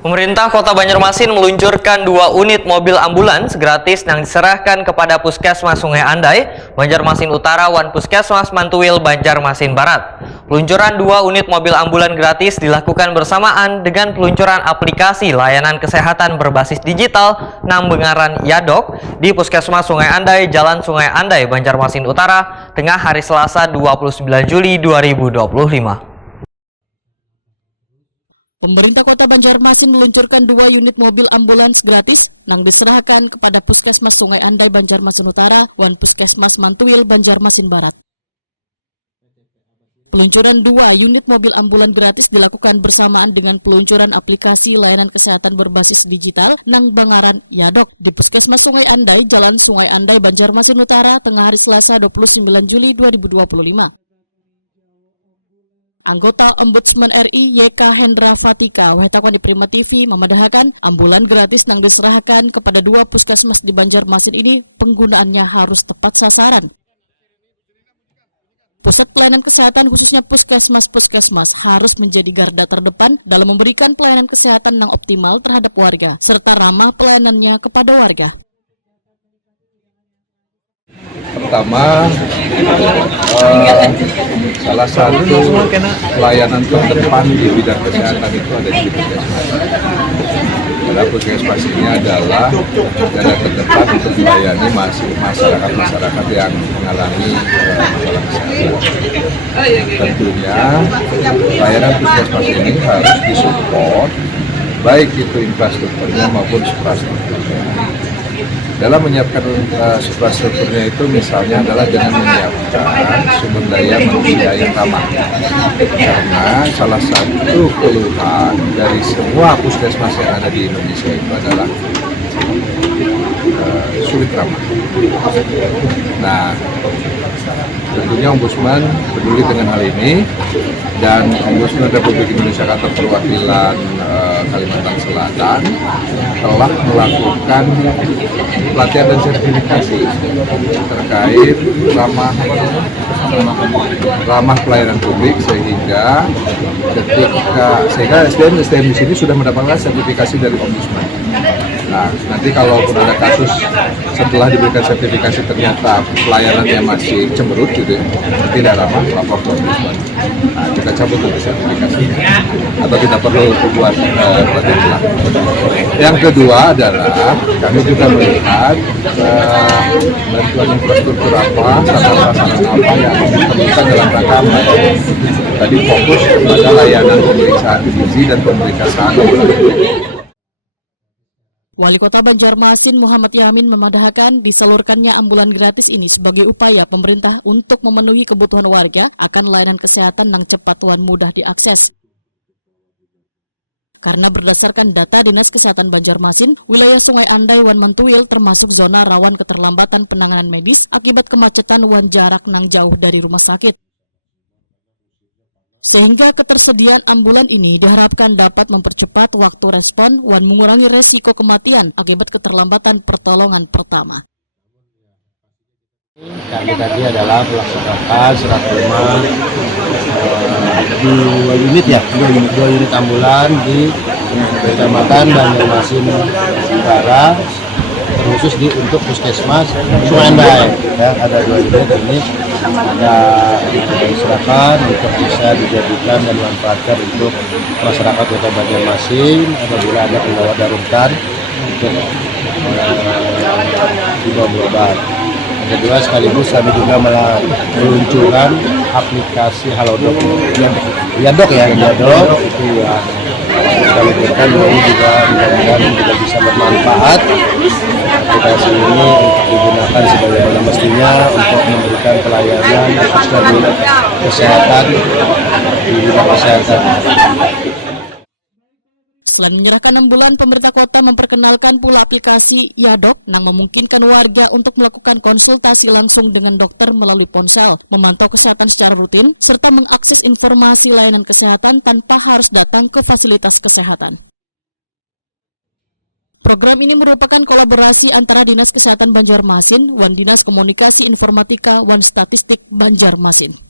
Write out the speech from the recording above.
Pemerintah Kota Banjarmasin meluncurkan 2 unit mobil ambulans gratis yang diserahkan kepada Puskesmas Sungai Andai, Banjarmasin Utara dan Puskesmas Mantuil, Banjarmasin Barat. Peluncuran 2 unit mobil ambulans gratis dilakukan bersamaan dengan peluncuran aplikasi layanan kesehatan berbasis digital Nambengaran Yadok di Puskesmas Sungai Andai, Jalan Sungai Andai, Banjarmasin Utara, tengah hari Selasa 29 Juli 2025. Pemerintah Kota Banjarmasin meluncurkan 2 unit mobil ambulans gratis yang diserahkan kepada Puskesmas Sungai Andai Banjarmasin Utara dan Puskesmas Mantuil Banjarmasin Barat. Peluncuran 2 unit mobil ambulans gratis dilakukan bersamaan dengan peluncuran aplikasi layanan kesehatan berbasis digital Nambengaran Yadok di Puskesmas Sungai Andai, Jalan Sungai Andai, Banjarmasin Utara, tengah hari Selasa 29 Juli 2025. Anggota Ombudsman RI YK Hendra Fatika wahitakan di Prima TV memadahakan ambulan gratis yang diserahkan kepada 2 puskesmas di Banjarmasin ini penggunaannya harus tepat sasaran. Pusat pelayanan kesehatan khususnya puskesmas harus menjadi garda terdepan dalam memberikan pelayanan kesehatan yang optimal terhadap warga serta ramah pelayanannya kepada warga. Pertama, salah satu pelayanan terdepan di bidang kesehatan itu ada di puskesmas. Karena puskesmas ini adalah garda terdepan untuk melayani masyarakat yang mengalami masalah kesehatan. Tentunya pelayanan puskesmas ini harus disupport, baik itu infrastrukturnya maupun suprastrukturnya. Dalam menyiapkan suprastrukturnya itu misalnya adalah dengan menyiapkan sumber daya manusia yang ramah. Karena salah satu keluhan dari semua puskesmas yang ada di Indonesia itu adalah sulit ramah. Nah, tentunya Ombudsman peduli dengan hal ini, dan Ombudsman Republik Indonesia Kantor Perwakilan Kalimantan Selatan telah melakukan pelatihan dan sertifikasi terkait ramah pelayanan publik, sehingga SDM di sini sudah mendapatkan sertifikasi dari Ombudsman. Nah, nanti kalau ada kasus setelah diberikan sertifikasi ternyata pelayanannya masih cemberut gitu ya, tidak ramah, lapor ke Ombudsman. Nah, kita cabut untuk sertifikasinya atau kita perlu buat pelatihan ulang. Yang kedua adalah kami juga melihat bantuan infrastruktur apa, sarana-sarana apa yang diperlukan dalam rangka tadi fokus kepada layanan pemeriksaan gizi dan pemeriksaan Wali Kota Banjarmasin Muhammad Yamin memadahkan disalurkannya ambulan gratis ini sebagai upaya pemerintah untuk memenuhi kebutuhan warga akan layanan kesehatan yang cepat dan mudah diakses. Karena berdasarkan data Dinas Kesehatan Banjarmasin, wilayah Sungai Andai dan Mantuil termasuk zona rawan keterlambatan penanganan medis akibat kemacetan dan jarak yang jauh dari rumah sakit. Sehingga ketersediaan ambulan ini diharapkan dapat mempercepat waktu respon dan mengurangi resiko kematian akibat keterlambatan pertolongan pertama. Kami tadi adalah melaksanakan serah terima 2 unit ya, 2 unit ambulan di Kecamatan Banjarmasin Utara, khusus untuk puskesmas Sungai Andai. Ya, ada 2 unit ini diserahkan untuk bisa dijadikan dan dimanfaatkan untuk masyarakat Kota Banjarmasin apabila ada pengawat darurat untuk dibawa berobat. Yang kedua, sekaligus kami juga meluncurkan aplikasi Halodoc, Yadok itu yang kita luncurkan. Ini juga mudah-mudahan juga bisa bermanfaat. Aplikasi ini untuk digunakan sebagaimana mestinya untuk memberikan pelayanan dari kesehatan di bidang kesehatan. Selain menyerahkan ambulan, pemerintah kota memperkenalkan pula aplikasi Yadok yang memungkinkan warga untuk melakukan konsultasi langsung dengan dokter melalui ponsel, memantau kesehatan secara rutin, serta mengakses informasi layanan kesehatan tanpa harus datang ke fasilitas kesehatan. Program ini merupakan kolaborasi antara Dinas Kesehatan Banjarmasin dan Dinas Komunikasi Informatika dan Statistik Banjarmasin.